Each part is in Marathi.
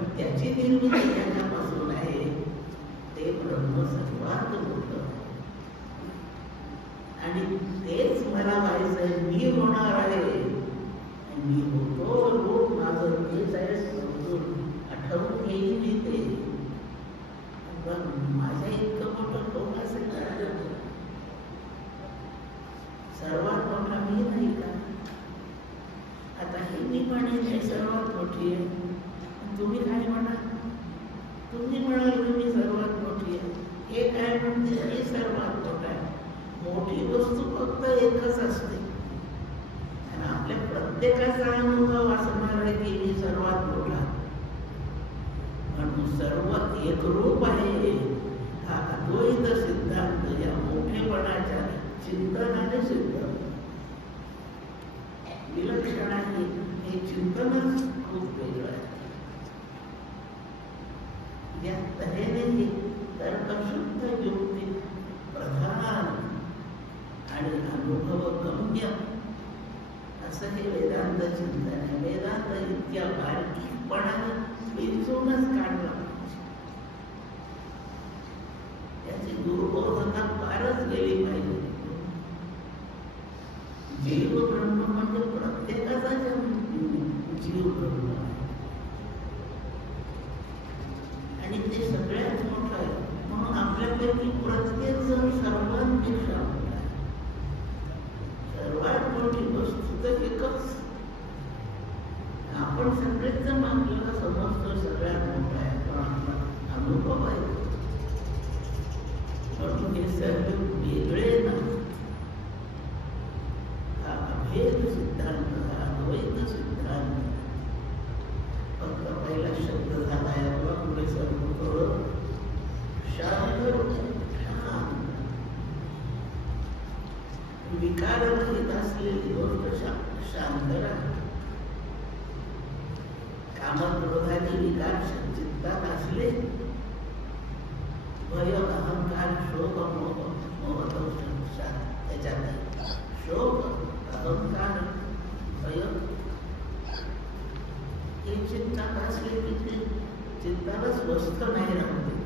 पण त्याची निर्मिती ज्याच्यापासून आहे ते ब्रह्म सर्वात मोठं आणि तेच मला व्हायचंय. मी होणार आहे, मी होतो रूप माझं तेच आहे समजून आठवून घेईल मी ते. पण माझ्या इतकं मोठं लोक असेल सर्वात मोठा मी नाही का? आता हे मी म्हणेन हे सर्वात मोठी आहे, तुम्ही काय म्हणा? तुम्ही म्हणाल तुम्ही सर्वात मोठी आहे, हे काय म्हणते हे सर्वात मोठा आहे. मोठी वस्तू फक्त एकच असते आणि आपल्या प्रत्येकाचा अनुभव असणार आहे की मी सर्वात मोठा, म्हणून सर्व एकरूप आहे. हा अद्वैत सिद्धांत या मोठेपणाच्या चिंतनाने सिद्ध विलक्षण आहे. हे चिंतनच खूप वेगळं आहे. या तऱ्हेने तर्कशुद्ध युक्ती प्रधान आणि अनुभवगम्य असं हे वेदांत चिंतन आहे. वेदांत इतक्या बारकीपणाने विंचूनच काढलं पाहिजे. त्याची दुर्बोधता फारच गेली पाहिजे. जीव ब्रह्म म्हणजे प्रत्येकाचा जीव ब्रह्म आहे आणि ते सगळ्यात मोठं आहे. म्हणून आपल्यापैकी प्रत्येक जण सर्वांपेक्षा मोठा आहे. सर्वात मोठी वस्तू तर एकच. आपण सगळेच जण आपल्याला समजतो सगळ्यात मोठा आहे, पण आपला अनुभव आहे. म्हणून हे सर्व वेगळे नाही. हा अभेद सिद्धांत, हा अद्वैत सिद्धांत. फक्त पहिला शब्द झाला यातला पुढे सर्व थोडं शांत विकार रहित असलेली गोष्ट शांत राहते. कामक्रोधादी विकार चित्तात असले, भय अहंकार शोक मोह त्याच्यात शोक अहंकार भय हे चित्तात असले की ते चित्ताला स्वस्थ नाही राहते.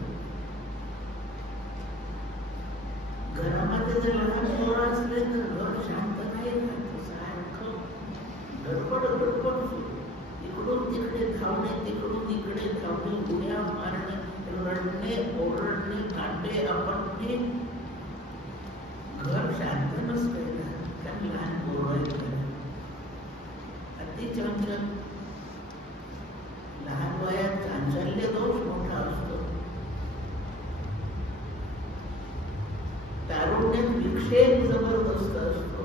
घरामध्ये जर लहान पोरं असले तर घर शांत नाही राहत. सारखं गडबड गडबड, इकडून तिकडे धावणे, तिकडून इकडे धावणे, उड्या मारणे, रडणे, ओरडणे, कांडे आपटणे. घर शांत नसते. कारण लहान पोरं अति चंचल. लहान वयात चांचल्य दोष मोठा असतो. तारुण्यात विक्षेप जबरदस्त असतो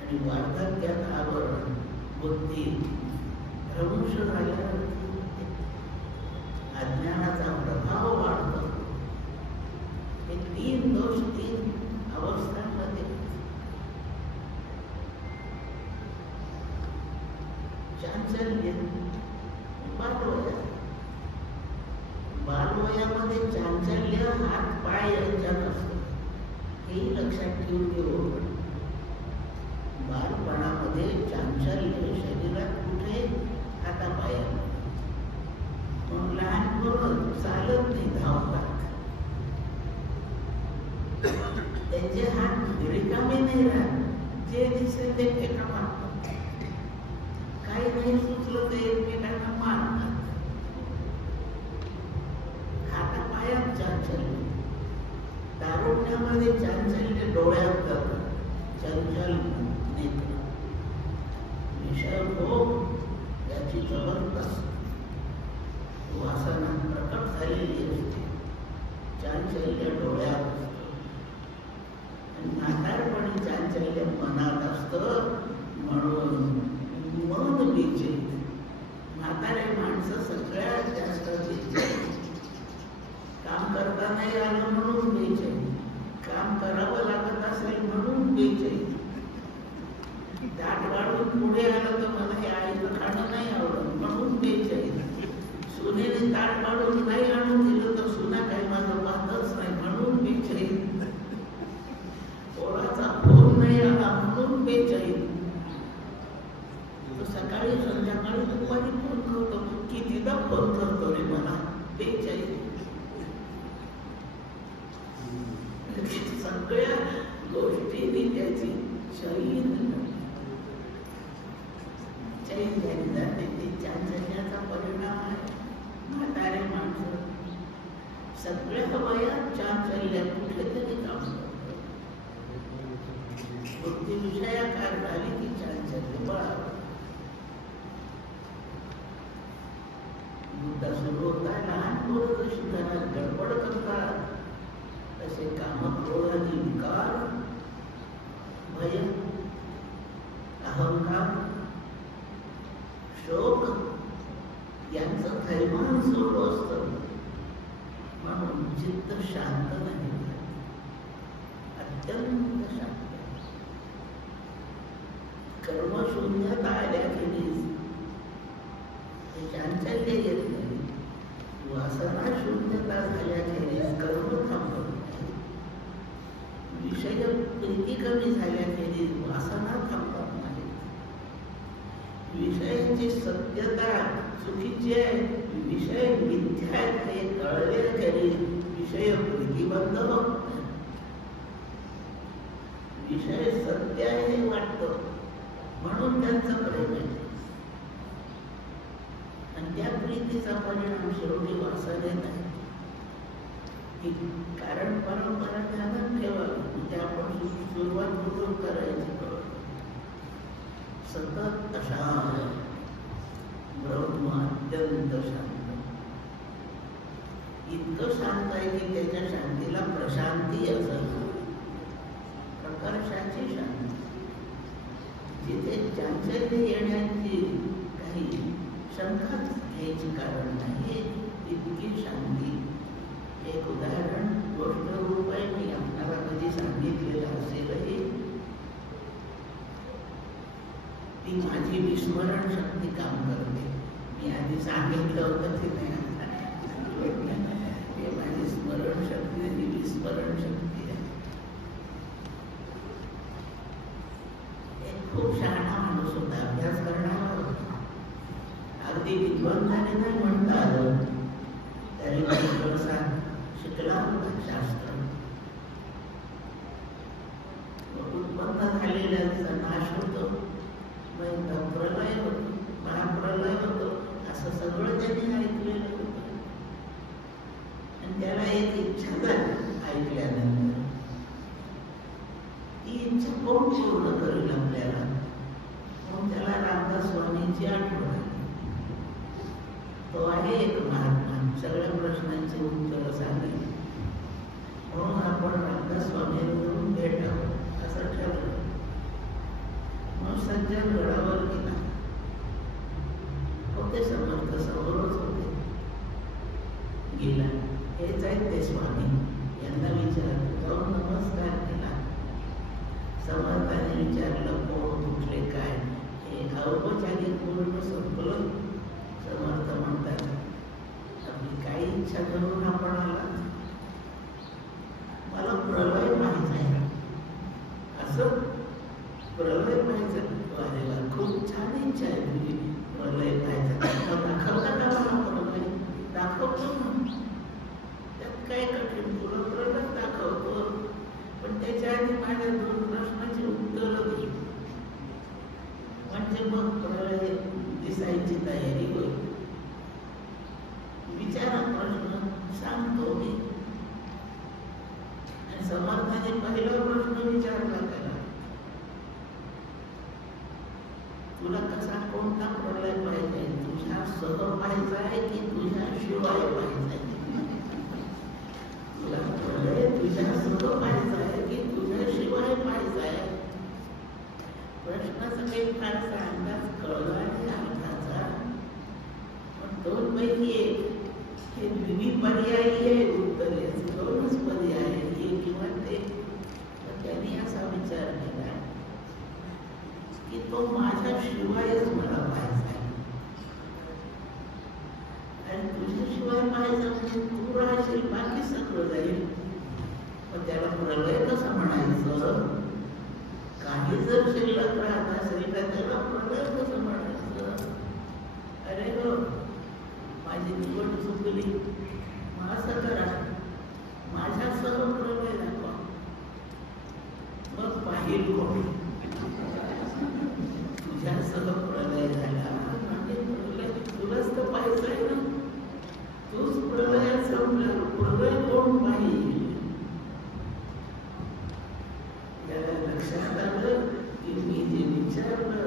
आणि वार्धक्यात आवरण, बुद्धी भ्रंश झाल्यावरती अज्ञानाचा प्रभाव वाढतो. हे तीन दोष तीन अवस्थांमध्ये. चांचल्य बालवयात, बालवयामध्ये चांचल्य हात पाय यांच्यात असतो. हेही लक्षात ठेवून घेऊ. बालपणामध्ये चांचल्य शरीरात कुठे? हातापायामध्ये. म्हणून लहान मुलं चालत नाही, धावतात. त्यांचे हात रिकामे नाही राहत. जे दिसेल ते फेका मारतात. काही नाही सुचलं तर एकमेकांना मारतात. हातापायात चांचल्य. तारुण्यामध्ये चांचल्य डोळ्यात जातं. चंचल नेत्र, विषय भोग याची जबरदस्त वासना प्रकट झालेली असते. चांचल्य डोळ्यात असतं आणि म्हातारपणी चांचल्य मनात असतं. म्हणून मन बेचैन. म्हातारे माणसं सगळ्यात जास्त बेचैन. काम करता नाही आलं म्हणून बेचैन. काम करावं लागत असेल म्हणून बेचैन. दाट वाढून पुढे आलं तर मला हे आईचं खाणं नाही आवडत म्हणून बेचैन. सुनेने ताट वाढून नाही आणून दिलं तर सुना काही माझं पाहतच नाही म्हणून बेचैन. पोराचा फोन नाही आला म्हणून बेचैन. तो सकाळी संध्याकाळी दुपारी फोन करतो, मुद्दा सुरू होता, लहान मुलं जशी घरात गडबड करतात तसे कामक्रोधादी विकार, भय, अहंकार, शोक यांचं थैमान सुरू असतं. म्हणून चित्त शांत नाही, अत्यंत शांत. कर्मशून्यता आल्याखेरीज चांचल्य येत नाही. वासना शून्यता झाल्याखेरीज कर्म थांबत नाही. विषय प्रीती कमी झाल्याखेरीज वासना थांबत नाही. विषयाची सत्यता चुकीची आहे, विषय मिथ्या आहेत हे कळल्याखेरीज विषय प्रीती बंद होत नाही. विषय सत्य आहे हे वाटतं म्हणून त्यांचं प्रेम आहे, आणि त्या प्रीतीचा परिणाम शेवटी वासनेत आहे. कारण परंपरा ध्यानात ठेवावी, म्हणजे आपण सुरुवात कुठून करायची कळत. सतत अशांत, ब्रह्म अत्यंत शांत, इतकं शांत आहे की त्याच्या शांतीला प्रशांती असं, प्रकर्षाची शांती. जिथे चांचल्य येण्याची काही शंकाच घ्यायची कारण नाही, इतकी शांती. एक उदाहरण गोष्ट रूप आहे, मी आपल्याला कधी सांगितलेलं असेलही. ती माझी विस्मरण शक्ती काम करते. मी आधी सांगितलं होतं ते नाही, हे माझी स्मरण शक्ती, ही विस्मरण शक्ती आहे. एक खूप शहाणा माणूस होता, अभ्यास करणारा होता. अगदी विद्वानाने नाही म्हणता आलं तरी शिकला होता शास्त्र. उत्पन्न झालेल्याचा नाश होतो, प्रलय होतो, महाप्रलय होतो, असं सगळं त्यांनी ऐकलेलं होतं. आणि त्याला एक इच्छा झाली ऐकल्यानंतर. ती इच्छा कोण पूर्ण करेल आपल्याला? म्हणून त्याला रामदास स्वामींची आठवण आली. तो आहे एक महात्मा, सगळ्या प्रश्नांची उत्तरं सांगेल. म्हणून आपण रामदास स्वामींकडून भेटावं असं ठरवलं. मग सज्जन गडावर गेला. होते समर्थ, समोरच होते. गेला, हेच आहेत ते स्वामी, यांना विचारलं. जाऊन नमस्कार केला. समर्थाने विचारलं कोण, कुठले, काय. हे औपचारिक पूर्ण संपलं. समर्थ म्हणतात, आपली काही इच्छा करून आपण आला? मला प्रलय पाहिजे आहे. असं प्रलय पाहिजे? अरे वा, खूप छान इच्छा आहे तुझी, प्रलय पाहिजे. दाखवता का मला प्रलय? दाखवतो ना, त्यात काय कठीण, तुला प्रलय दाखवतो. पण त्याच्या आधी माझ्या 2 प्रश्नाची उत्तरं दे, म्हणजे मग प्रलय दिसायची तयारी होईल. विचारा प्रश्न, सांगतो मी. आणि समर्थाने पहिला प्रश्न विचारला त्याला, तुला कसा कोणता प्रलय पाहिजे? तुझ्या सह पाहिजे आहे की तुझ्या शिवाय पाहिजे? तुला प्रलय तुझ्या सह पाहिजे आहे की तुझ्या शिवाय पाहिजे? प्रश्नाचा काही फारसा अंदाज कळला नाही अर्थाचा, पण 2 पैकी एक हे द्विपर्यायी आहे उत्तर. याचे 2च पर्याय आहे, हे किंवा ते. तर त्यांनी असा विचार केला की तो माझ्या शिवायच मला पाहिजे, आणि तुझ्याशिवाय पाहिजे म्हणजे तू राहशील, बाकी सगळं जाईल. पण त्याला प्रलय कसं म्हणायचं? काही जर शिल्लक राहत असेल तर त्याला प्रलय कसं म्हणायचं? अरे हो, माझी निवड चुकली, मग असं करा, माझ्यासह प्रलय दाखवा, मग पाहिल कोण. तुझ्यासह प्रलय झाला म्हणजे प्रलय तुलाच तर पाहिजे आहे ना. तूच प्रलयात संपला, प्रलय कोण पाहिजे? त्याला लक्षात आलं की मी जे विचारलं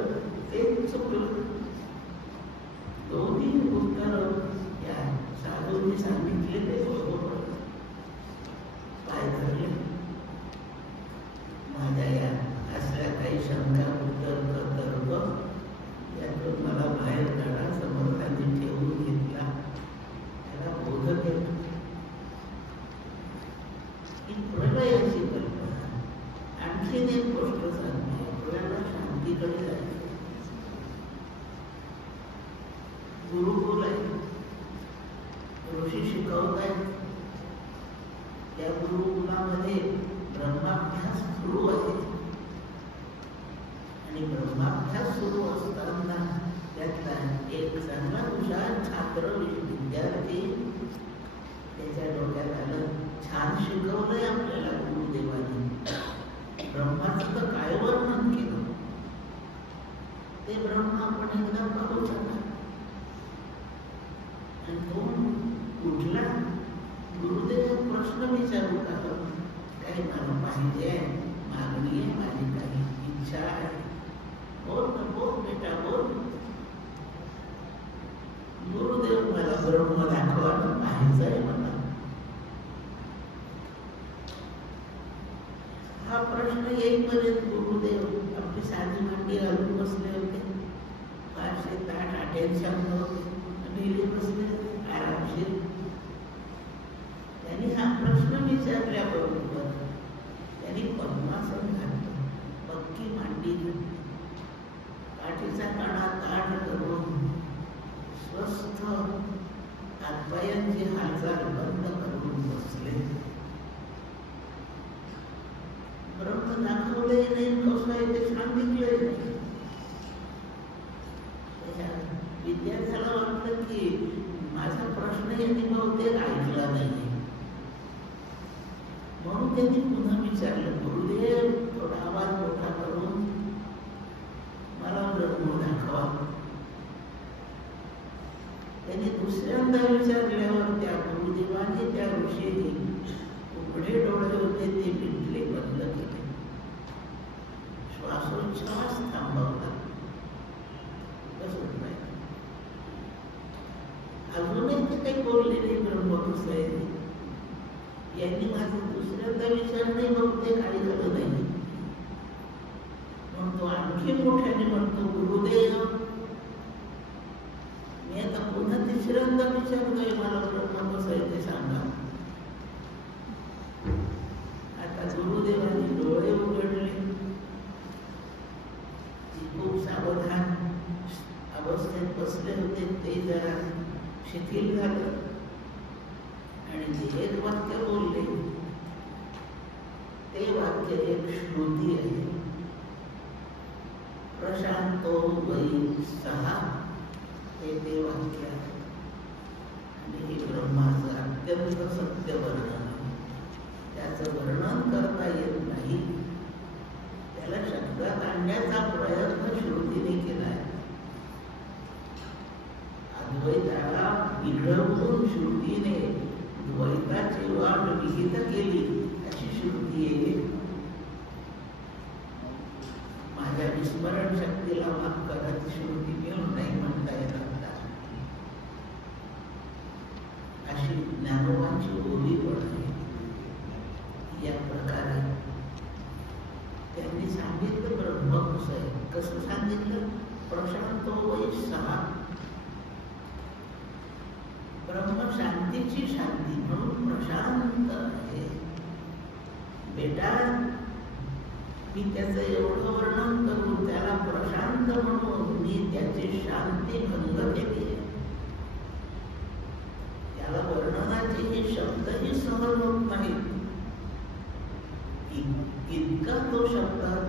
तेच चुकलं. 2 उत्तर या गुरुदेवांनी सांगितले ते बरोबर पाय धरले. माझ्या या असल्या काही शंका उत्तर यातून मला बाहेर काढा. समर्थांनी ठेवून घेतला, त्याला बोध केला. ही प्रलयाची कल्पना. आणखीन एक गोष्ट सांगते, आपल्याला शांतीकडे जायचं. गुरुकुल आहे, ऋषी शिकवत आहेत. या गुरुकुलामध्ये ब्रह्माभ्यास सुरू आहे आणि ब्रह्माभ्यास सुरू असताना त्यातला एक चांगला हुशार छात्र विद्यार्थी त्याच्या डोक्यात आलं, छान शिकवलंय आपल्याला गुरुदेवांनी, ब्रह्माचं तर काय वर्णन केलं, ते ब्रह्म आपण एकदा पाहू शकता. आणि तो कुठला गुरुदेव प्रश्न विचारू का, काही मला पाहिजे आहे, मागणी आहे, माझी काही इच्छा आहे, बोल ना, बोल बेटा बोल. गुरुदेव मला ब्रह्म दाखवा, पाहायचं आहे मला. हा प्रश्न येईपर्यंत गुरुदेव आपली साधी मांडी घालून बसले होते. फारसे ताट अटेन्शन नव्हते, लिहिले बसले आरामशीर. त्यांनी हा प्रश्न विचारल्याबरोबर त्यांनी पद्मासन घातलं, पक्की मांडी घातली, पाठीचा कणा ताठ करून स्वस्थ हातपायांची हालचाल बंद करून बसले. ब्रह्म दाखवले नाही, कसं आहे ते सांगितले नाही. विद्यार्थ्याला वाटलं की माझा प्रश्न यांनी बहुतेक ऐकला नाही, म्हणून त्यांनी पुन्हा विचारलं, गुरुदेव थोडा आवाज मोठा करून मला ब्रह्म दाखवा. त्यांनी दुसऱ्यांदा विचारल्यावर त्या गुरुदेवाने त्या ऋषीने उघडे डोळे होते ते मिटले, बंद केले, श्वासोच्छ्वास थांबवला. कसं नाही, अजूनही ते काही बोलले नाही. ब्रह्म कसं आहे यांनी माझं दुसऱ्यांदा विचार नाही, बहुतेक काही झालं नाही. म्हणून तो आणखी मोठ्याने म्हणतो, गुरुदेव मी आता पुन्हा तिसऱ्यांदा विचारतोय, मला ब्रह्म कसं आहे ते सांगा. आता गुरुदेवांनी डोळे उघडले. खूप सावधान अवस्थेत बसले होते, ते जरा शिथिल झालं आणि ते एक वाक्य बोलले. ते वाक्य एक श्रुती आहे, प्रशांतो वै सहा, ते वाक्य आहे. आणि हे ब्रह्माचं अत्यंत सत्य वर्णन, त्याचं वर्णन करता येत नाही, त्याला शब्दात आणण्याचा प्रयत्न श्रुतीने केला आहे. अद्वैताला बिघडवून श्रुतीने द्वैताची वाट विहित केली, अशी श्रुती आहे. माझ्या विस्मरण शक्तीला माफ करत श्रुती मिळून नाही म्हणता येत आता, अशी ज्ञानोबांची ओळी पडते. या प्रकारे त्यांनी सांगितलं ब्रह्म कसं आहे. कसं सांगितलं, प्रशांतो वै सहा, ब्रह्म शांतीची शांती म्हणून प्रशांत आहे. बेटा मी त्याचं एवढं वर्णन करून त्याला प्रशांत म्हणून मी त्याची शांती भंग केली आहे. त्याला वर्णनाचे हे शब्दही सहन होत नाहीत, इतका तो शब्दात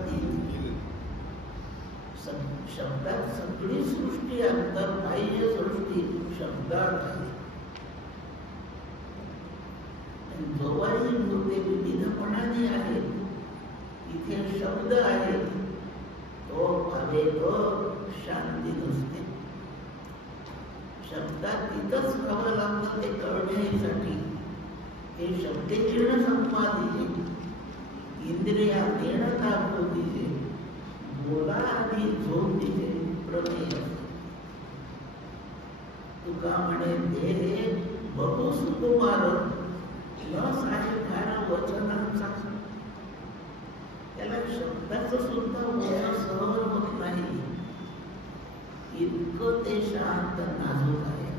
शब्दात सगळी सृष्टी, अंतर्बाह्य सृष्टी शब्दात आहे. जोवाही भूते विविधपणाने आहे, इथे शब्द आहे, तो पावे तो शांती नसते. शब्दात तिथंच हवं लागतं ते कळण्यासाठी. हे शब्द जीर्ण संपादिजे, इंद्रिया देणता दिजे, बोला आधी झोप दिजे प्रमेय. तुका म्हणे ते बहु सुकुमार न साहेबार वचनांचा, त्याला शब्दाचं सुद्धा बोलणं सहन होत नाही, इतकं ते शांत नाजूक आहे.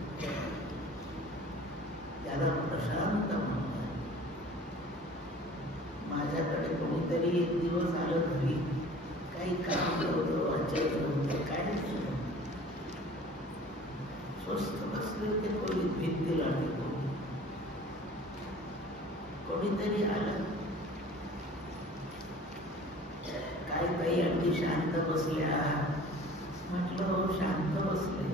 त्याला प्रशांत म्हणतात. माझ्याकडे कोणीतरी एक दिवस आलं घरी, काही काम होतं, वाचायचं होतं, काय स्वस्थ बसले ते खोलीत भिंतीला टिकून. कोणीतरी आलं, काय काही अगदी शांत बसल्या. म्हटलं हो, शांत बसले.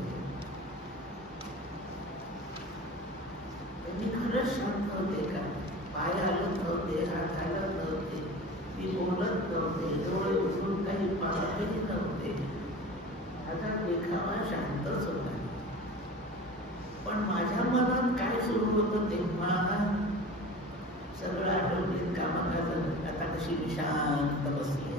त्यांनी खरंच शांत होते का? पाय हलत नव्हते, हात हलत नव्हते, मी बोलत नव्हते, डोळे उघडून काही पाहतही नव्हते. माझा देखावा शांतच होता. पण माझ्या मनात काय सुरू होतं तेव्हा सगळं आठवणीत कामाला. आता कशी मी शांत बसले,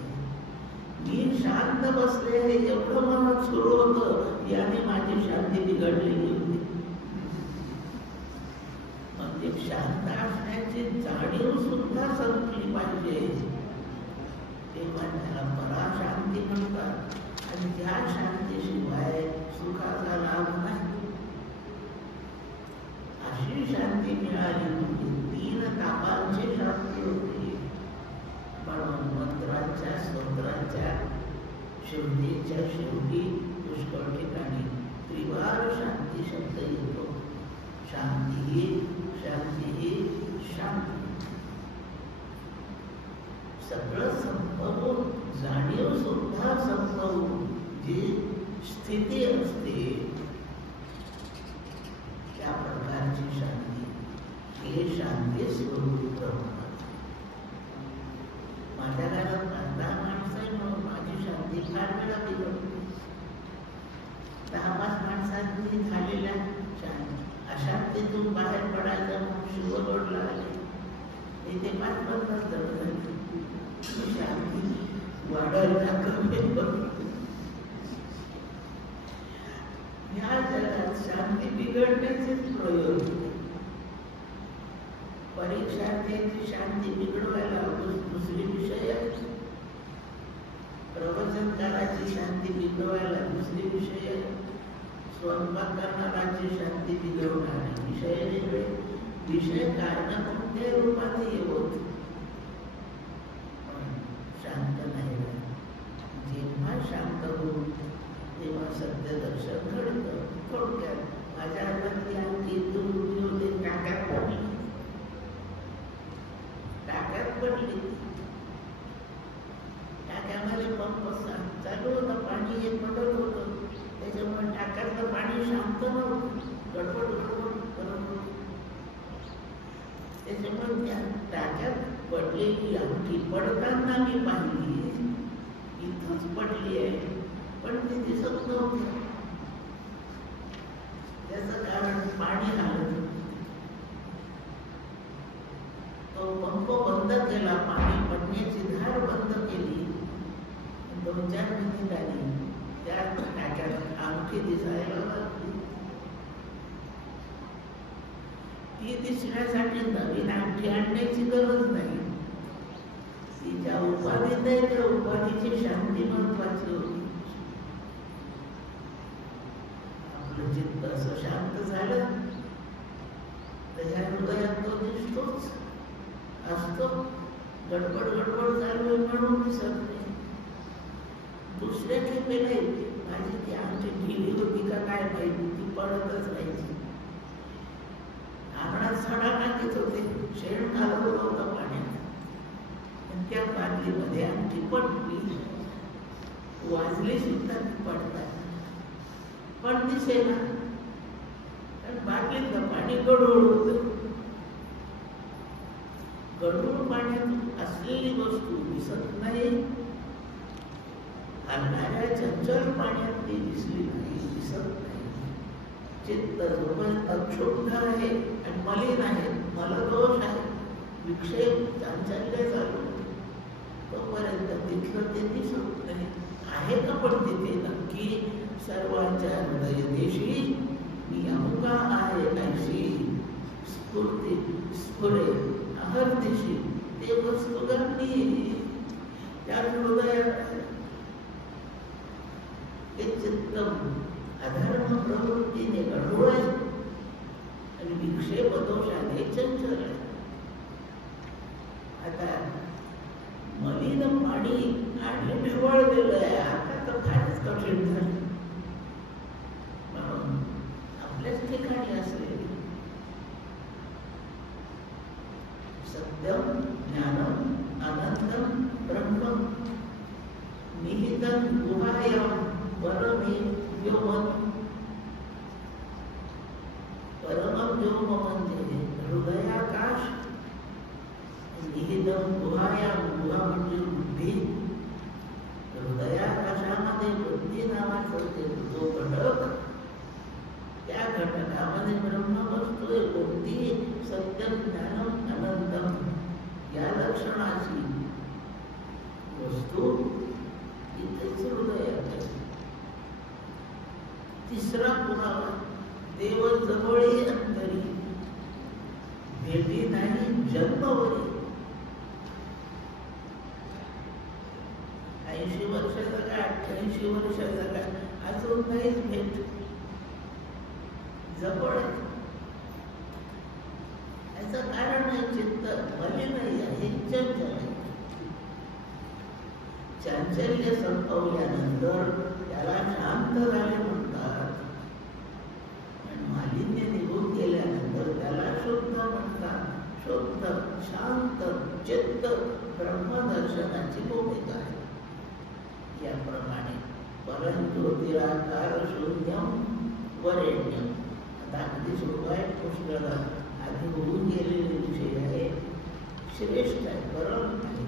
मी शांत बसले हे एवढं मनात सुरू होतं, याने माझी शांती बिघडलेली होती. म्हणजे शांत असण्याची जाणीव सुद्धा संपली पाहिजे, तेव्हा त्याला पराशांती म्हणतात. आणि त्या शांतीशिवाय सुखाचा लाभ नाही. अशी शांती मिळाली म्हणजे 3 तापांची शांती होती. म्हणून मंत्रांच्या स्तोत्रांच्या शेवटीच्या शेवटी पुष्कळ ठिकाणी त्रिवार शांती शब्द येतो. शांती, शांती, शांती. सगळं संपवून, जाणीव सुद्धा संपवून जी स्थिती असते त्या प्रकारची शांती, हे शांती स्वरूप होतात. माझ्या घरात 10 माणसं आहे म्हणून माझी शांती फार वेळा बिघडते. 10-5 माणसांनी झालेल्या अशांतीतून बाहेर पडायचं म्हणून शिवरोडला आले. इथे 5-50 जण झाले. शांती वाढायला कमी होती. या जगात शांती बिघडण्याचेच प्रयोग. परीक्षार्थ्यांची शांती बिघडवायला दुसरी विषय आहे, प्रवचनकाराची शांती बिघडवायला दुसरी विषय आहे, स्वयंपाक करणाराची शांती बिघडवणारे विषय वेगळे. विषय कारण कोणत्याही रूपाने येवत शांत नाही. जेव्हा शांत होऊन तेव्हा सत्य दर्शन घडतं. थोडक्यात माझ्या हातातली आणखी दुरुपी होते, टाक्यात पडली. टाक्यामध्ये पंप चालू होता, पाणी येत पडत होतं. त्याच्यामुळे टाक्यातलं पाणी शांत नव्हतं, गडबड गडबड करत होतं. त्याच्यामुळे त्या टाक्यात पडलेली अंगठी पडताना मी पाहिली, इथंच पडली आहे, पण ती दिसत नव्हती. त्याचं कारण पाणी आलं. तो पंप बंद केला, पाणी पडण्याची धार बंद केली. 2-4 मिनिटांनी त्या टाक्यात अंगठी दिसायला लागली. ती दिसण्यासाठी नवीन अंगठी आणण्याची गरज नाही. तिच्या उपाधीत आहे त्या उपाधीची शांती महत्वाची होती. आपलं चित्त असं शांत झालं त्याच्या हृदयात तो दिसतोच असतो. गडबड गडबड चालू आहे म्हणून दिसत नाही. दुसऱ्या खेपेला माझी ती आमची ढिली होती का काय माहिती, ती पडतच राहायची. अंगणात सडा टाकीत होते, शेण घालवलं होतं पाण्यात, त्या बादलीमध्ये आमची पडली. वाजली सुद्धा ती पडतात, पण दिसेना, कारण बादलीतलं पाणी गढूळ होतं. गढूळ पाण्यात असलेली वस्तू दिसत नाही, हलणाऱ्या चंचल पाण्यात ती दिसली नाही, दिसत नाही. चित्त जोपर्यंत अक्षुब्ध आहे आणि मलिन आहे, मलदोष आहे, विक्षेप चांचल्य चालू तोपर्यंत तिथलं ते दिसत नाही. आहे का पण तिथे नक्की सर्वांच्या हृदय देशी मी अमुका आहे ऐशी स्फुरे अहर्निशी ते वस्तुगामी त्या हृदयात ते चित्त अधर्म प्रवृत्तीने गढूळ आहे आणि विक्षेप दोषाने चंचल आहे. आता मलिन पाणी आणि निव्वळ गेलंय, आता तर फारच कठीण झालं. म्हणून आपल्याच ठिकाणी असेल सत्यम ज्ञानम अनंतम ब्रह्म निहितम गुहायाम परमे व्योमन. परम व्योम म्हणजे हृदयाकाश, निहितम गुहायाम, गुहा म्हणजे बुद्धी. हृदयाकाशामध्ये बुद्धी नावाचं ते जो घटक, त्या घटकामध्ये ब्रह्म वस्तू कोणती सत्यम ज्ञानम अनंतम या लक्षणाची वस्तू इथेच हृदयात आहे. तिसरा पुरावा देव जवळी अंतरी भेटी नाही जन्मवरी. 80 वर्ष जगा 88 वर्ष जगा अजून काहीच भेट जवळ आहे. याचं कारण आहे चित्त मलिन आहे, चंचल आहे. चांचल्य संपवल्यानंतर त्याला शांत झाले म्हणतात, पण मालिन्य निघून गेल्यानंतर त्याला शुद्ध म्हणतात. शुद्ध शांत चित्त ब्रह्मदर्शनाची भूमिका आहे. याप्रमाणे परंतु निराकार शून्यम वरेण्यम. आता अगदी सुरू आहे, पुष्कळ आधी होऊन गेलेले विषय आहे. श्रेष्ठ आहे, परम आहे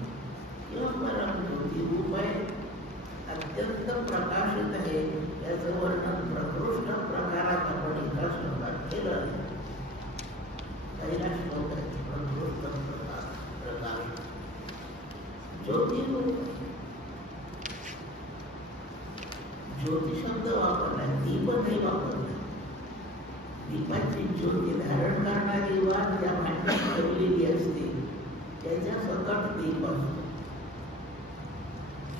किंवा परम ज्योती रूप आहे, अत्यंत प्रकाशित आहे. याचं वर्णन प्रकृष्ट प्रकारात आपण एका श्लोकात केलं आहे. पहिला श्लोक आहे प्रकृष्ट प्रकाश ज्योती रूप. ज्योती शब्द वापरला, दीप नाही वापरला. दीपाची ज्योती धारण करणारी वात या भांड्यात ठेवलेली असते, त्याच्या सकट दीप असतो.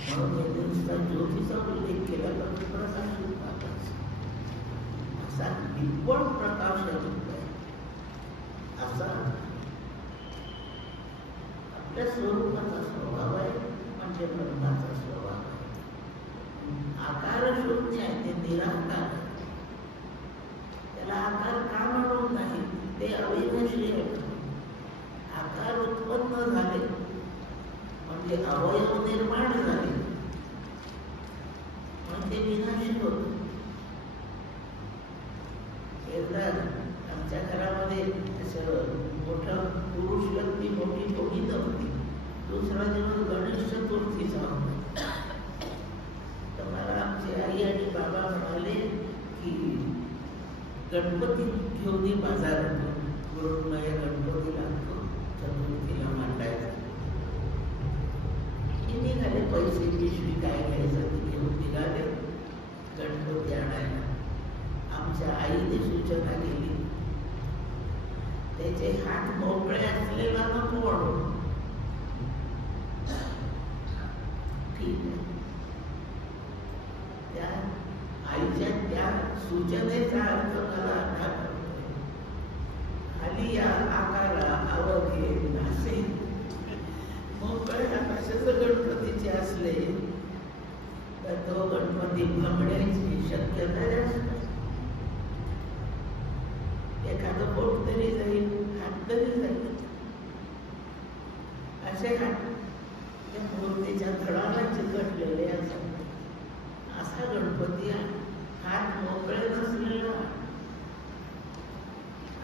म्हणून नुसता ज्योतीचा उल्लेख केला तर प्रकाशित प्रकाश असा निव्वळ प्रकाश आहे. असा आपल्या स्वरूपाचा स्वभाव आहे, म्हणजे ब्रह्माचा स्वभाव आहे. आकार शून्य आहे, ते निराकार आहे. त्याला आकार का म्हणून नाही, ते अविनाशी आहे. आकार उत्पन्न झाले म्हणजे अवयव निर्माण झाले म्हणजे विनाशी होत. एकदा आमच्या घरामध्ये मोठा पुरुष व्यक्ती मोठी थोडी नव्हती. दुसरा दिवस गणेश चतुर्थीचा होता. तर मला आमची आई आणि बाबा म्हणाले की गणपती घेऊन ये बाजारातून, मृण्मय गणपती लागतो चतुर्थीला मांडायचा. निघाले, पैसे पिशवी काय घ्यायचं ते घेऊन निघाले गणपती आणायला. आमच्या आईने सूचना केली, त्याचे हात मोकळे असलेला नको म्हणून. ठीक आहे, त्या आईच्या त्या सूचनेचा अर्थ मला आठवतो. आली या आकारा अवघे नासे. मोकळे आकाशाचं गणपतीचे असले तर तो गणपती भांगण्याची शक्यता जास्त. एखादं बोट तरी जाईल, हात तरी जाईल. असे हात त्या मूर्तीच्या धडाला चिकटलेले असतात. असा गणपती हात मोकळे नसलेला.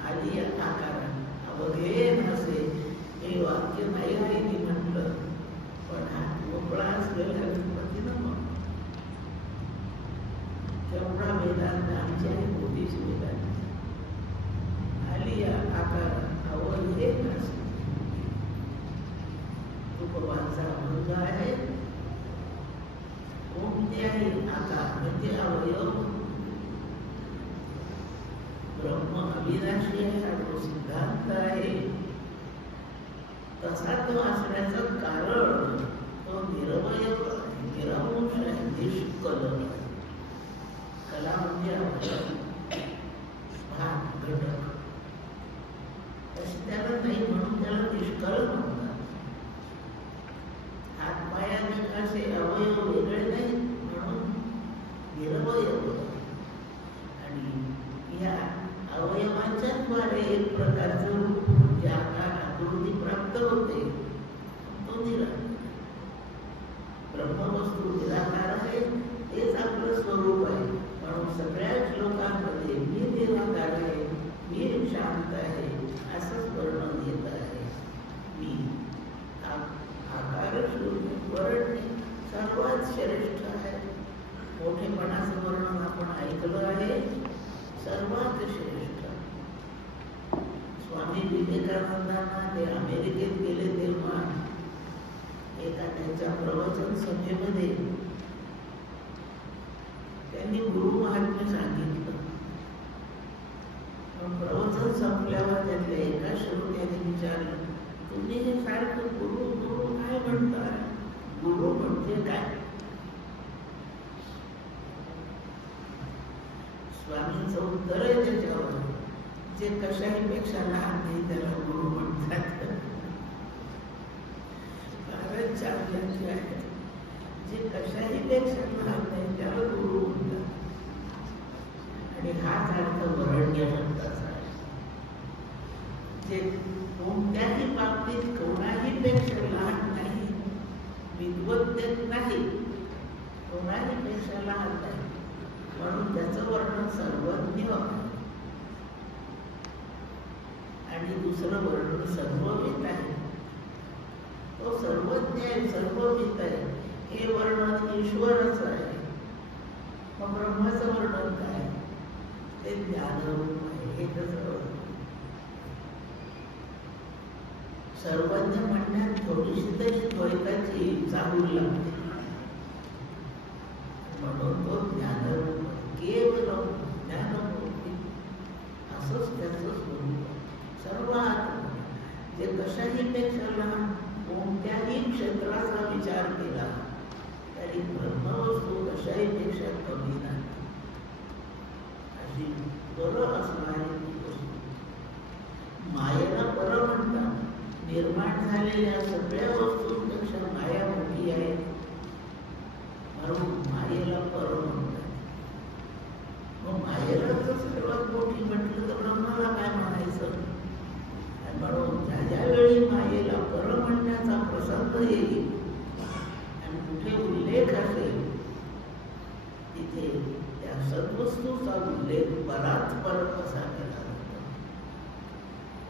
आली आकारा अवघे नसे हे वाक्य नाही आहे की म्हटलं, पण हात मोकळा असलेला गणपती न मग केवढा वेदांत आमची आहे, मोठीच वेदांत. आली आकारा अवघे नसे. रूपवाचा अभंग आहे. कोणत्याही आकार म्हणजे अवयव ब्रह्म अविनाशी आहे हा जो सिद्धांत आहे तसा तो असण्याचं कारण तो निरवय निरंश आहे, निष्कल आहे. कला म्हणजे भाग घटक त्याला नाही म्हणून त्याला निष्कल म्हणतात. हातपायाने असे अवयव वेगळे नाही म्हणून निरवयव. आणि या अवयवांच्या द्वारे एक प्रकारचं रूप म्हणजे आकृती प्राप्त होते, तो निराकार. ब्रह्मवस्तू निराकार आहे, तेच आपलं स्वरूप आहे. म्हणून सगळ्याच लोकांमध्ये मी निराकार आहे, मी शांत आहे असंच वर्णन येत आहे. मी आकार शून्य वर्ण सर्वात श्रेष्ठ आहे. मोठेपणाचं वर्णन आपण ऐकलं आहे, सर्वात श्रेष्ठ. स्वामी विवेकानंदांना ते अमेरिकेत गेले तेव्हा एका त्यांच्या प्रवचन सभेमध्ये त्यांनी गुरु महात्म्य सांगितलं. प्रवचन संपल्यावर त्यातल्या एका श्रोत्याने विचारलं, तुम्ही हे सारखं गुरु गुरु काय म्हणताय? गुरु म्हणजे काय? स्वामींचं उत्तर आहे त्याच्यावर, जे कशाही पेक्षा लहान नाही त्याला गुरु म्हणतात. फारच चांगल्याचे आहे. जे कशाही पेक्षा लहान नाही त्याला गुरु म्हणतात. आणि हाच अर्थ वरण्य शब्दाचा आहे. जे कोणत्याही बाबतीत कोणाही पेक्षा लहान नाही, विद्वत्तेत नाही, कोणाही पेक्षा लहान नाही, म्हणून त्याचं वर्णन सर्वज्ञ. आणि दुसरं वर्णन सर्ववित आहे. तो सर्वज्ञ आहे, सर्ववित आहे, हे वर्णन ईश्वरच आहे. मग ब्रह्माचं वर्णन काय? ते ज्ञानरूप आहे. हे कसं? सर्वज्ञ म्हणण्यात थोडीशी तरी द्वैताची चाहूल लागते, म्हणून तो ज्ञानरूप केवळ ज्ञानमूर्ती असंच त्याचं स्वरूप. सर्वात जे कशाही पेक्षा लहान, कोणत्याही क्षेत्राचा विचार केला तरी ब्रह्मवस्तू कशाही पेक्षा कमी नाही, अशी पर असणारी वस्तू. मायेला पर म्हणतात. निर्माण झालेल्या सगळ्या वस्तूंपेक्षा माया मोठी आहे, म्हणून मायेला पर म्हणतात. मग मायेला जर सर्वात मोठी म्हटलं तर ब्रह्माला काय म्हणायचं? म्हणून ज्या वेळी मायेला पर म्हणण्याचा प्रसंग येईल आणि कुठे उल्लेख असेल तिथे त्या सद्वस्तूचा उल्लेख परात पर कसा केला जातो.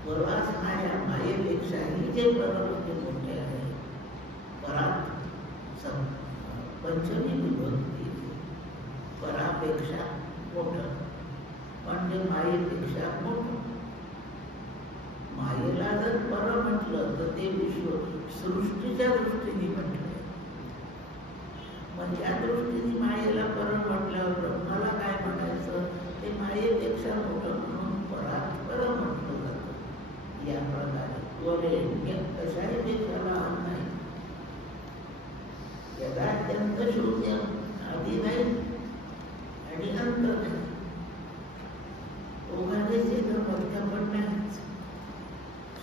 पर असणाऱ्या मायेपेक्षाही जे पर म्हणजे मोठे आहे, परात पंचमी विभक्ती, परापेक्षा मोठं म्हणजे मायेपेक्षा मोठं. मायेला जर पर म्हटलं तर ते विश्व सृष्टीच्या दृष्टीने म्हटलंय. मग त्या दृष्टीने मायेला पर म्हटल्यावर ब्रह्माला काय म्हणायचं? ते मायेपेक्षा मोठं म्हणून परात पर म्हटलं जातं. या प्रकारे वरेण्य कशाही पेक्षा लहान नाही, यदात्यंत शून्य, आधी नाही आणि अंत नाही, ओघानेचे तर मध्य पण नाहीच.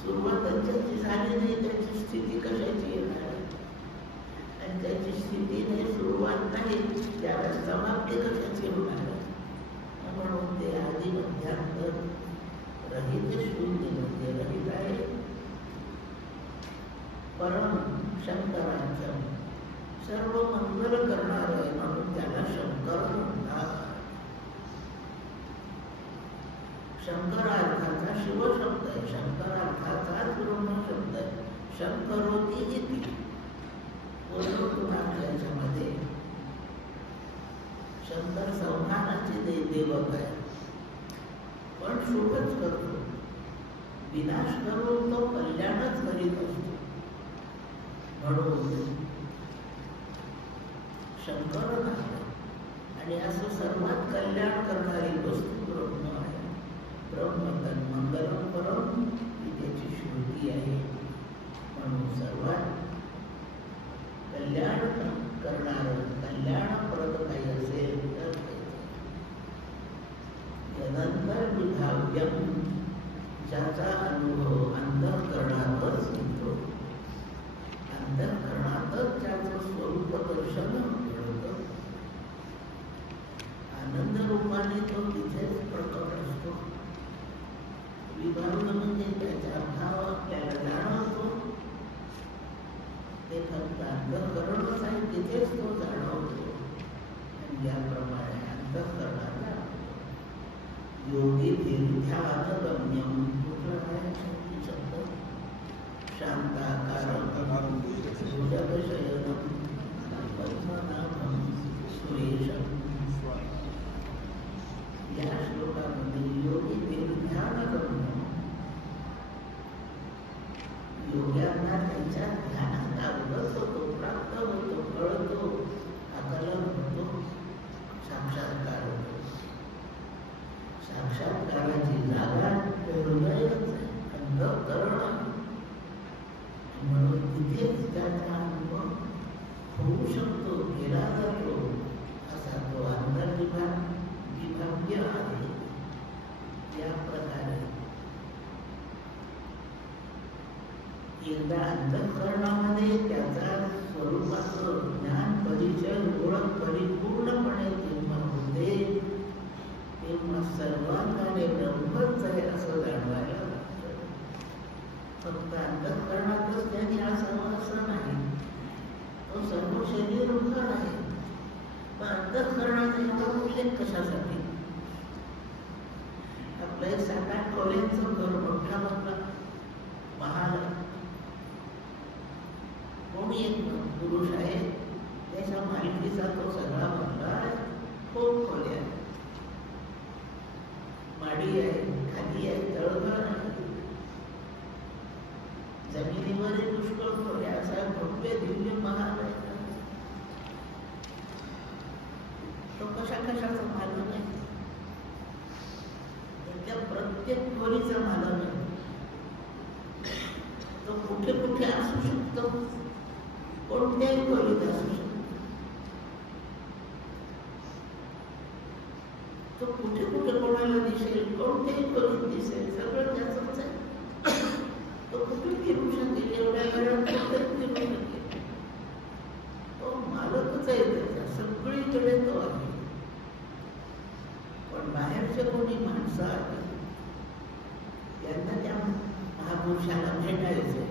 सुरुवात त्याची झाली नाही, त्याची स्थिती कशाची येणार आहे? आणि त्याची स्थिती नाही, सुरुवात नाही, त्याला समाप्ती कशाची होणार आहे? म्हणून ते आधी मध्यांतर रहित शून्य म्हणजे रहित आहे. परम शंकरांचं सर्व मंगल करणार आहे, म्हणून त्याला शंकर म्हणतात. शंकर अर्थाचा शिव शब्द आहे, शंकर अर्थाचाच ब्रह्म शब्द आहे. शंकरोती इति याच्यामध्ये शंकर संहाराचे देवक आहे, पण शुभच करतो. विनाश करून तो कल्याणच करीत असतो. म्हणून शंकर आहे आणि असं सर्वात कल्याण करणारी वस्तू ब्रह्म आहे. ब्रह्म मंगलम परम ही त्याची श्रुती आहे. विभावनं म्हणजे त्याचा भाव आपल्याला जाणवतो. ते फक्त अंतःकरणच आहे, तिथेच तो जाणवतो. आणि याप्रमाणे अंतःकरणाला योगी ध्यानगम्यम कुठलं आहे शब्द? शांताकारं भुजगशयनं पद्मनाभं सुरेशं. या श्लोकामध्ये योगी ध्यानगम्यम, योग्यांना त्यांच्या ध्यानात अवगत होतो, प्राप्त होतो, कळतो, आकलन होतो, साक्षात्कार होतो. साक्षात्काराची जागा हृदयच आहे, अंतःकरण. म्हणून तिथेच त्याचा अनुभव होऊ शकतो, केला जातो. असा तो विभाग्य आहे. या प्रकारे एकदा अंतःकरणामध्ये त्याचा स्वरूपाचं ज्ञान, परिचय, ओळख परिपूर्णपणे जेव्हा होते, तेव्हा सर्वांगाने ब्रह्मच आहे असं जाणवायला लागतं. फक्त अंतःकरणातच त्याने हा सर्व नाही, तो सर्व शरीररूप आहे. पण अंतःकरणाचा एवढा उल्लेख कशासाठी? आपलं एक 7-8 खोल्यांचं घर, मोठा बंगला, महाल, कोणी एक पुरुष आहे, त्याच्या मालकीचा तो सगळा बंगला आहे, खूप खोल्या आहे, माडी आहे, खाली आहे, तळघर आहे, जमिनीवर पुष्कळ खोल्या, असा भव्य दिव्य महाल आहे. तो कशाचा मालक आहे? त्या प्रत्येक खोलीचा मालक आहे. तो कुठे कुठे असू शकतो, कोणत्याही खोलीत असू शकतो. तो कुठे कुठे कोणाला दिसेल, कोणत्याही खोलीत दिसेल, सगळं त्याचंच आहे. तो कुठे फिरू शकेल, एवढ्या वेळात फिरू शकेल. तो मालकच आहे त्याचा, सगळीकडे तो आहे. पण बाहेरचे कोणी माणसं आहेत, यांना त्या महापुरुषाला भेटायचे.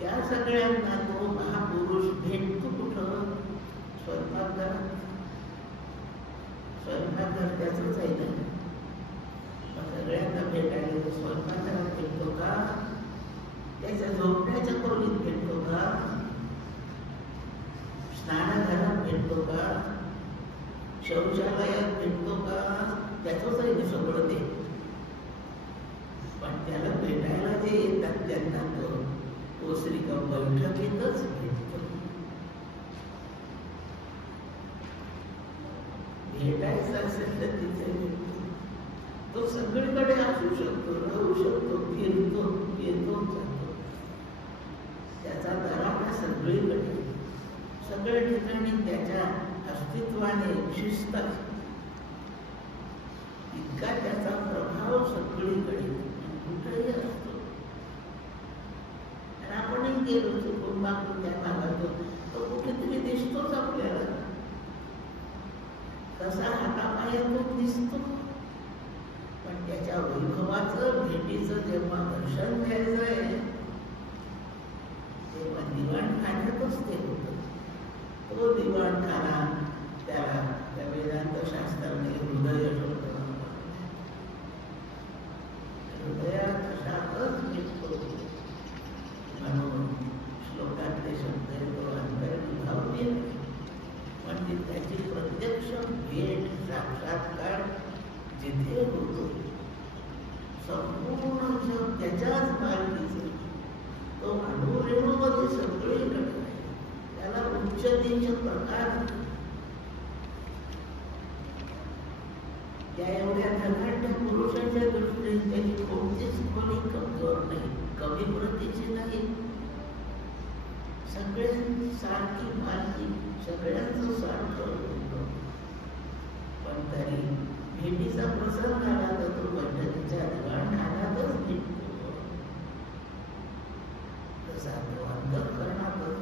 त्या सगळ्यांना तो महापुरुष भेटतो कुठं? स्वयंपाकघरात. स्वयंपाकघर त्याचंच आहे ना. सगळ्यांना भेटायला स्वयंपाकघरात भेटतो का? त्याच्या झोपण्याच्या खोलीत भेटतो का? स्नानघरात भेटतो का? शौचालयात भेटतो का? त्याचंच आहे ना सगळं ते. पण त्याला भेटायला जे येतात त्यांना तो श्रीका बैठकीतच भेटतो. भेटायचं असेल तर तिथे भेटतो. तो सगळीकडे असू शकतो, राहू शकतो, फिरतो, येतो, जातो. त्याचा दरारा सगळीकडे, सगळ्या ठिकाणी त्याच्या अस्तित्वाने शिस्त, इतका त्याचा प्रभाव सगळीकडे कुठेही असतो. आणि आपणही गेलो चुकून मागून त्या भागात तो कुठेतरी दिसतोच आपल्याला. कसा हातापायातून दिसतो, पण त्याच्या वैभवाचं, भेटीचं जेव्हा दर्शन घ्यायचं आहे, तेव्हा दिवाणखान्यातच ते होतं. तो दिवाणखाना त्याला त्या वेदांत शास्त्राने हृदय शब्द, हृदयात अशाच भेटतो. म्हणून श्लोकातले शब्द तो अंतर्विभाव्य, म्हणजे त्याची प्रत्यक्ष भेट, साक्षात्कार जिथे होतो, संपूर्ण जग त्याच्याच मालकीचं. तो अणुरेणूमध्ये सगळीकडे आहे. त्याला उच्च नीच प्रकार. त्या एवढ्या धनाढ्य पुरुषाच्या दृष्टीने त्याची कोणतीच खोली कमजोर नाही, कमी प्रतीची नाही. सगळ्यांची सारखी मालकी, सगळ्यांचं सारखं होतं. पण तरी भेटीचा प्रसंग आला तर तो बैठकीच्या दिवाणखान्यातच भेटतो. तसा तो अंतःकरणातच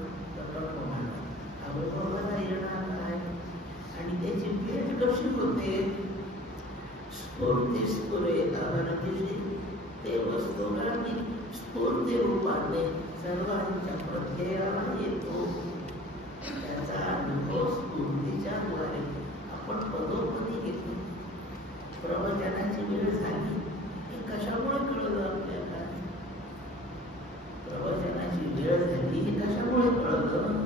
प्रमाणात अनुभवाला येणार आहे. आणि त्याची भेट कशी होते? स्फूर्ती तेजोसी स्फुरेत अहर्निशि ते वस्तुरानी स्फूर्ती रूपाने सर्वांच्या प्रत्ययाला येतो. त्याचा अनुभव स्फूर्तीच्या द्वारे आपण पदोपदी घेतो. प्रवचनाची वेळ झाली हे कशामुळे कळलं आपल्याला? प्रवचनाची वेळ झाली हे कशामुळे कळलं?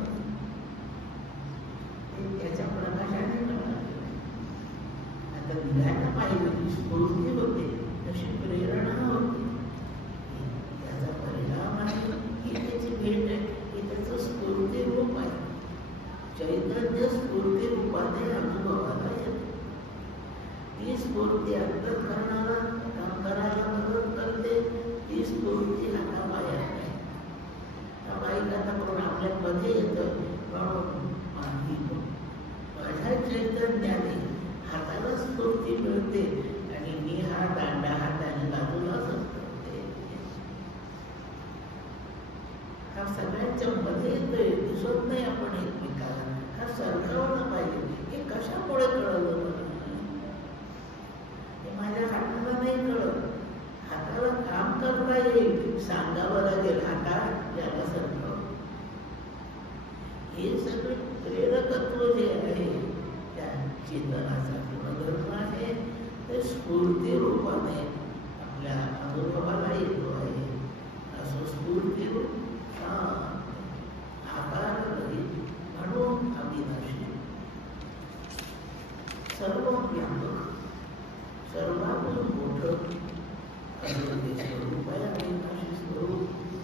त्याच्या प्रकाशाने कळलं. आता निघायला पाहिजे ती स्फूर्ती होते, तशी प्रेरणा होते. त्याचा परिणाम आहे ही त्याची भेट आहे, ही त्याचं स्फूर्ती रूप आहे. चैतन्य स्फूर्ती रूपाने अनुभवाला येते. ती स्फूर्ती अंतःकरणाला काम करायला मदत करते. ती स्फूर्ती हातापायात नाही. त्या बाईला कोण आपल्यामध्ये येतं म्हणून माझ्या चैतन्याने हाताला स्फूर्ती मिळते आणि मी हा दांडा हाताने बाजूलाच असते. हा सगळ्यांच्या मध्ये येतोय, दिसत नाही आपण एकमेकाला. हा सरकवलं पाहिजे. हे कशामुळे कळलं मला? हे माझ्या हाताला नाही कळत. हाताला काम करता येईल, सांगावं लागेल हाता याला सरकव. हे सगळे प्रेरकत्व जे आहे त्या चेतनाचा गुणधर्म आहे, ते स्फूर्ती रूपाने आपल्या अनुभवाला येतो आहे. असं स्फूर्ती रूप आकार म्हणून अविनाशी, सर्व व्यापक, सर्वातून मोठं अद्वितीय स्वरूप आहे. अविनाशी स्वरूप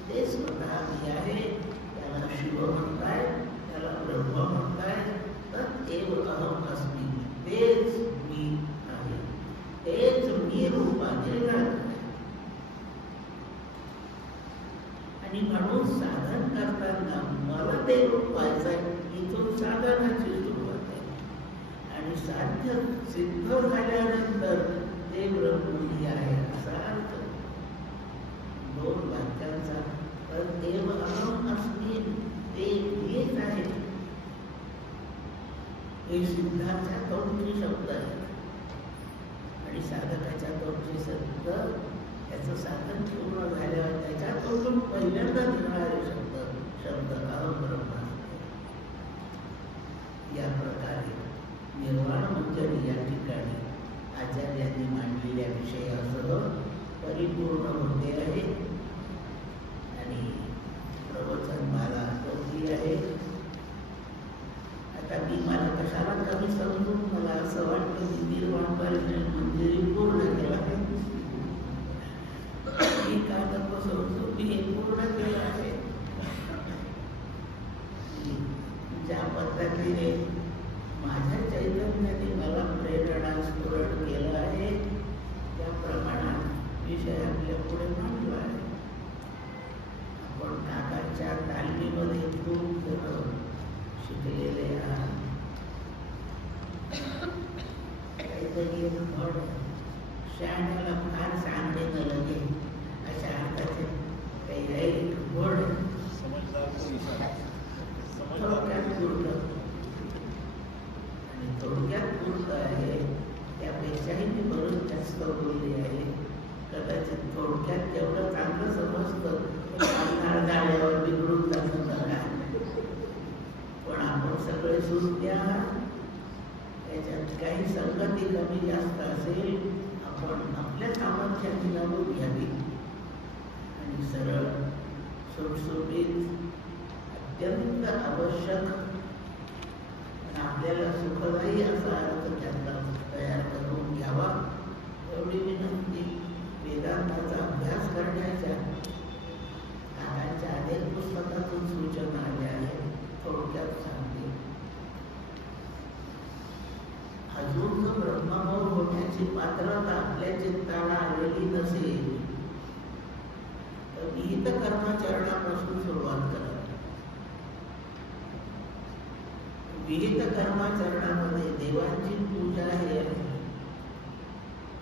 ते स्वतः मी आहे. त्याला शिव म्हणताय, त्याला ब्रह्म म्हणताय. तदेव अहम अस्मि, तेच मी आहे, तेच मी रूपाने राहत. आणि म्हणून साधन करताना मला ते रूप व्हायचंय, इथून साधनाची सुरुवात आहे. आणि साध्य सिद्ध झाल्यानंतर ते ब्रह्मही आहे असा अर्थ. दोन वाक्यांचा तर देव अहम अस्मि, ते मीच आहे. हे सिद्धांच्या तोंडचे शब्द आहेत आणि साधकाच्या तोंडचे शब्द त्याचं साधन पूर्ण झाल्यावर त्याच्या तोंडून पहिल्यांदा निघणारे शब्द अहम ब्रह्मास्मि. या प्रकारे निर्वाण मंजरी या ठिकाणी आचार्यांनी मांडलेल्या विषयासह परिपूर्ण होते आहे आणि प्रवचन मला होती आहे. आता मला कशाला कमी समजून मला असं वाटतं की निर्वाण मंजरी पूर्ण केला आहे. मी का नको समजू, मी हे पूर्ण केलं आहे. ज्या पद्धतीने माझ्या चैतन्याने मला प्रेरणा स्फुरण केलं आहे त्या प्रमाणात विषय आपल्या पुढे मांडला आहे. आपण काकाच्या तालमीमध्ये खूप जण शिकलेले आहात. काहीतरी म्हण शहाण्याला फार सांगणे न लगे अशा अर्थाचे काही राहील म्हण थोडक्यात पूर्ण आणि थोडक्यात पूर्ण आहे. त्यापेक्षाही मी बरंच जास्त बोलले आहे. कदाचित थोडक्यात जेवढं चांगलं समजतं झाल्यावर बिघडून जातं बघा. पण आपण सगळे सुज्ञ आहात. त्याच्यात काही संगती कमी जास्त असेल आपण आपल्या सामर्थ्याची नोंद घ्यावी आणि सरळ सुटसुटीत अत्यंत आवश्यक आपल्याला सुखदायी असा अर्थ त्याचा तयार करून घ्यावा एवढी विनंती. वेदांताचा अभ्यास करण्याच्या काकांच्या अनेक पुस्तकातून सूचना आल्या आहेत. थोडक्यात सांगते. अजून जर ब्रह्मभाव होण्याची पात्रता आपल्या चित्ताला आलेली नसेल तर विहित कर्माचरणापासून सुरुवात करा. विहित कर्माचरणामध्ये देवांची पूजा हे आहे.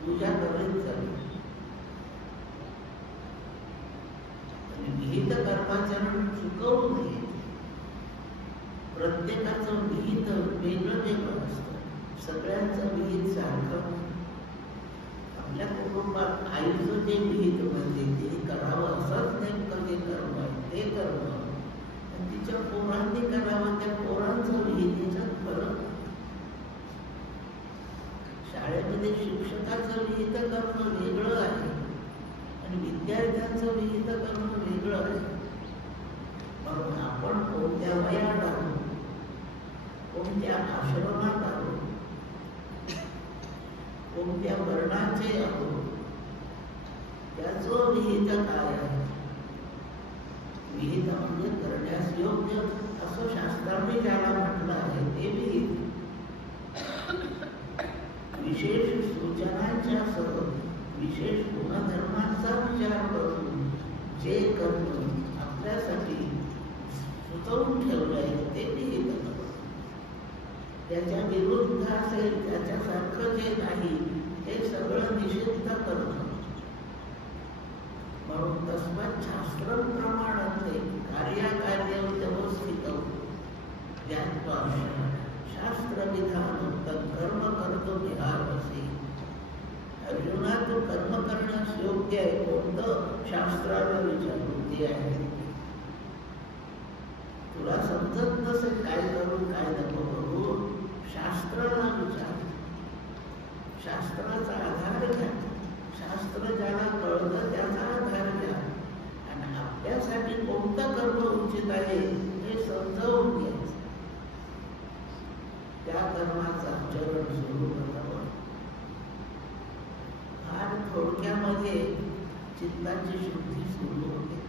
पूजा करीत चालू आणि विहित कर्माचरण चुकवू नये. प्रत्येकाचं विहित वेगळं वेगळं असतं. सगळ्यांचं विहित सारखं आपल्या ते विहित म्हणजे ते करावं असंच नेमकं ते कर्म आहे, ते कर्म. आणि तिच्या पोरांनी करावं, त्या पोरांचं विहित याच्यात फरक. शाळेमध्ये शिक्षकाचं विहित करणं वेगळं आहे आणि विद्यार्थ्यांचं विहित करणं वेगळं आहे. म्हणून आपण कोणत्या वयात आहोत, कोणत्या आश्रमात आहोत, कोणत्या वर्णाचे आहोत, त्याचं विहित काय आहे. विहित म्हणजे करण्यास योग्य असं शास्त्राने ज्याला म्हटलं आहे ते विहित. विशेष सूचनांच्या सह विशेष गुणधर्मांचा विचार करून जे कर्म आपल्यासाठी सुचवून ठेवलंय ते विहित. त्याच्या विरुद्ध असेल, त्याच्यासारखं जे नाही ते सगळं निषिद्ध करणं. म्हणून तस्मात् शास्त्रं प्रमाणन्ते कार्याकार्यं व्यवस्थितं ज्ञात्वा शास्त्रविधानोक्तं कर्म कर्तुमिहार्हसि. अर्जुना, तू कर्म करण्यास योग्य आहे कोणतं? शास्त्राला विचारून ते आहे. तुला समजत नसेल काय करू काय नको करू, शास्त्राला विचार, शास्त्राचा आधार घ्या. शास्त्र ज्याला कळतं त्याचा आधार घ्या आणि आपल्यासाठी कोणतं कर्म उचित आहे हे समजावून घ्या. त्या कर्माचं आचरण सुरू करावं. फार थोडक्यामध्ये चित्ताची शुद्धी सुरू होते.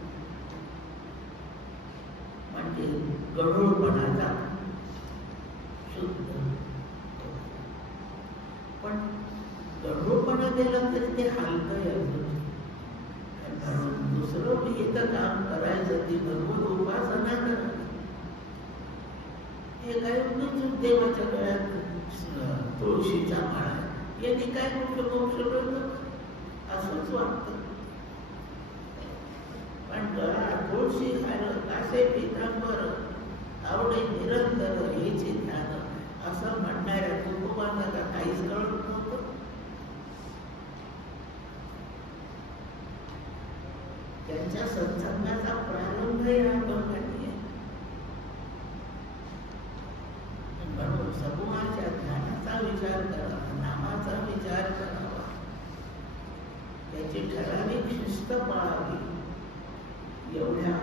म्हणजे गढूळपणाचा शुद्ध. पण गढूळपणा गेला तरी ते हलकं आहे. कारण दुसरं विहित काम करायचं, ती भरपूर उपासना करावी. हे काय उगीच देवाच्या गळ्यात तुळशीचा माळा, यांनी काय मोठं मोक्ष मिळतं असंच वाटतं. पण गळा तुळशी हार कासे पितांबर आवडे निरंतर हेचे ध्यान असं म्हणणाऱ्या तुकोबांना काहीच कळत नव्हतं. त्यांच्या सत्संगाचा प्रारंभ या अभंगाने आहे. म्हणून समूहाच्या ध्यानाचा विचार करावा, नामाचा विचार करावा, त्याची ठराविक शिस्त पाळावी. एवढ्या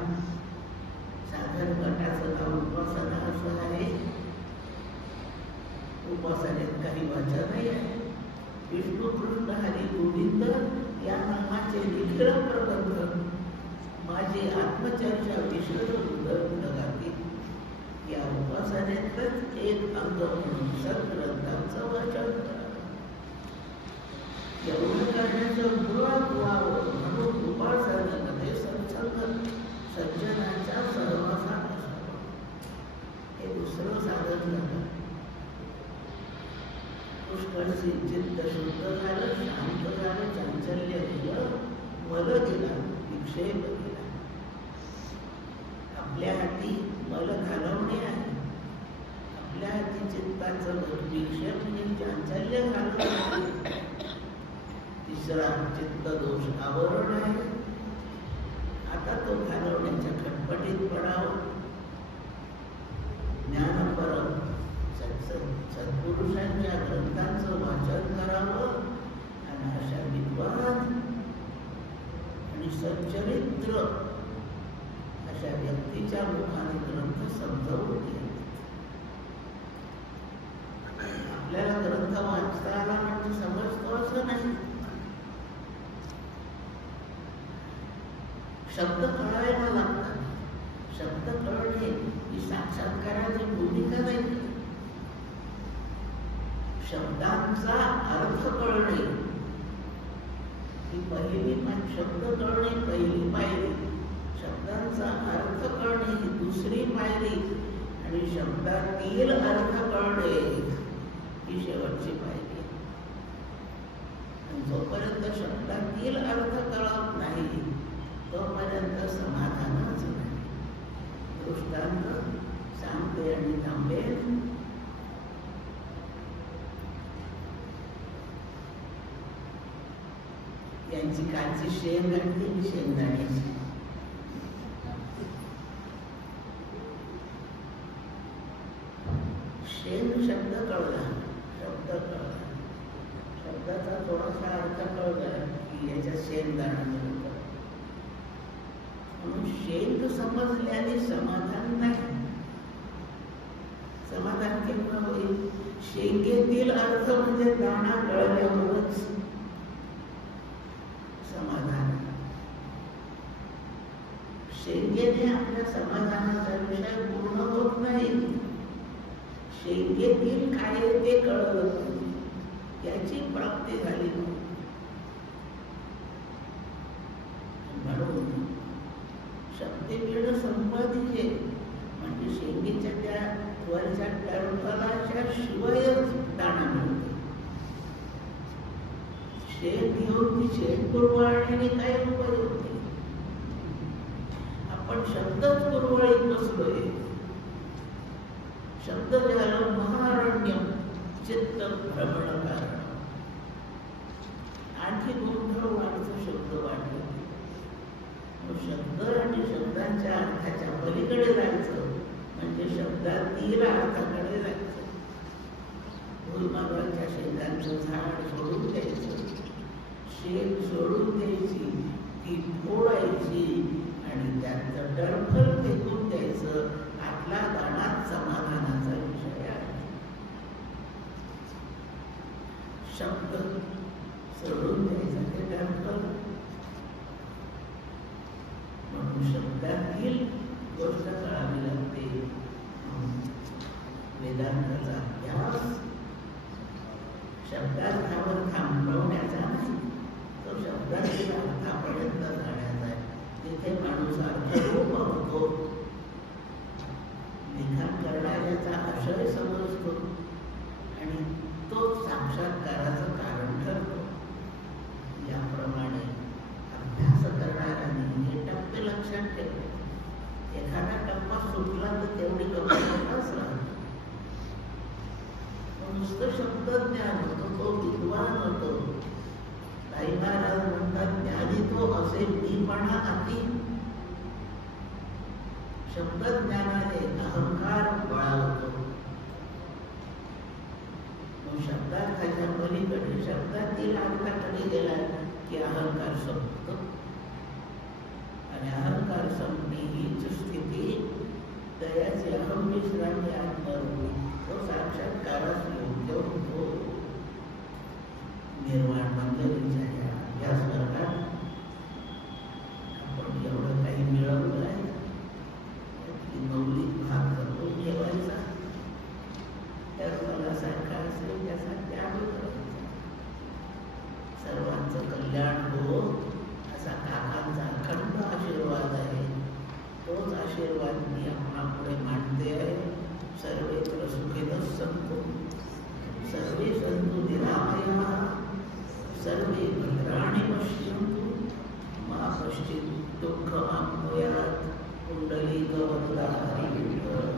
साधन गटाचं नाव उपासना असं आहे. उपासनेत काही वचनही आहे. विष्णू कृष्ण हरी गोविंद या नामाचे निखिळ प्रबंध माझी आत्मचर्चा विशद उदरगाती. या उपासनेतच एक अंग म्हणून सद्ग्रंथांचं वाचन करावं. एवढं करण्याचं मुळात व्हावं म्हणून उपासनेमध्ये सत्संग सज्जनांच्या सहवासात असावा. हे दुसरं साधन झालं. पुष्कळशी चित्त शुद्ध झालं, शांत झालं, चांचल्य गेलं, मल गेला, विक्षेप गेला. आपल्या हाती मल घालवणे आहे. आपल्या हाती चित्ताचं विक्षेप म्हणजे चांचल्य घालवणे. तिसरा चित्त दोष आवरण आहे. आता तो घालवण्याच्या खटपटीत पडावं. ज्ञानपरम सत्पुरुषांच्या ग्रंथांचं वाचन करावं आणि अशा विद्वान आणि सच्चरित्र अशा व्यक्तीच्या मुखाने ग्रंथ समजावून घ्यावे. आपल्याला ग्रंथ वाचता आला म्हणजे समजतो असं नाही. शब्द कळायला लागतात. शब्द कळणे ही साक्षात्काराची भूमिका नाही. शब्दांचा अर्थ कळणे ही पहिली, शब्द कळणे पहिली पायरी, शब्दांचा अर्थ कळणे ही दुसरी पायरी आणि शब्दातील अर्थ कळणे ही शेवटची पायरी. जोपर्यंत शब्दातील अर्थ कळत नाही तोपर्यंत समाधानच नाही. दृष्टांत सांगते आणि थांबेल. यांची कालची शेंग घातली शेंगदाण्याची. शेंग शब्द कळला, शब्दाचा थोडासा अर्थ कळला की याच्या शेंगदाणा मिळतं. म्हणून शेंग समजल्याने समाधान नाही. समाधान केव्हा होईल? शेंगेतील अर्थ म्हणजे दाणा कळल्यावरच समाधान. शेंगेने आपल्या समाधानाचा विषय पूर्ण होत नाही. शेंगेतील काय ते कळलं, याची प्राप्ती झाली. म्हणून शब्दपीठ संपादिजे म्हणजे शेंगेच्या त्या वरच्या टरफलाच्या शिवायच दाणा मिळतो. शेंग घेऊन ती शेंग कुरवाळण्याने काय उपयोग नाही. आपण शब्दच कुरवाळीत बसलोय. शब्द झालं महारण्यम चित्त भ्रमण कारण. आणखी गोंधळ वाढतो शब्द वाढले. शब्द आणि शब्दांच्या अर्थाच्या पलीकडे जायचं म्हणजे शब्दातील अर्थाकडे जायचं. भुईमागाच्या शेंगांचं झाड सोडून द्यायचं, शेंग सोडून द्यायची, ती फोडायची आणि त्याचं टरफल फेकून द्यायचं. आपला दाणा समाधानाचा विषय आहे. शब्द सोडून द्यायचा ते टरफल. म्हणून शब्दातील गोष्ट कळावी लागते. वेदांताचा अभ्यास शब्दार्थावर थांबवण्याचा नाही, तो शब्दातील अर्थापर्यंत जाण्याचा आहे. तिथे माणूस अर्थरूप होतो, लिखाण करणाऱ्याचा आशय समजतो आणि तो साक्षात्काराचं कारण ठरतो. याप्रमाणे अभ्यास करणाऱ्यांनी हे टप्पे लक्षात ठेवले. एखादा टप्पा सुटला तर तेवढी गंभीरताच राहते. नुसतं शब्दज्ञान होतं, तो विद्वान होतो. ताई महाराज म्हणतात ज्ञानी तो असे मीपणा अति. शब्दज्ञानाने अहंकार बळावतो. शब्दार्थाच्या पलीकडे शब्दातील अर्थाकडे गेला की अहंकार संपतो. आणि अहंकार संपणे हीच स्थिती दयाची अहम विश्रांती आत्मरूपी. तो साक्षात्कारास योग्य होतो. निर्वाण मंदिराच्या या अभ्यास वर्गात आपण एवढं काही मिळवलं आहे. त्यातली मौलिक भाग करून ठेवायचा. तर मला सारखा असेल त्याचा त्याग करायचा. सर्वांचं कल्याण हो असा काकांचा अखंड आशीर्वाद आहे. तोच आशीर्वाद मी आपणापुढे मांडते आहे. सर्वे सुखिनः सन्तु, सर्वे सन्तु निरामयाः, सर्वे भद्राणि पश्यन्तु, मा कश्चित् दुःखमाप्नुयात्. पुण्डलीकवरदा हरिः।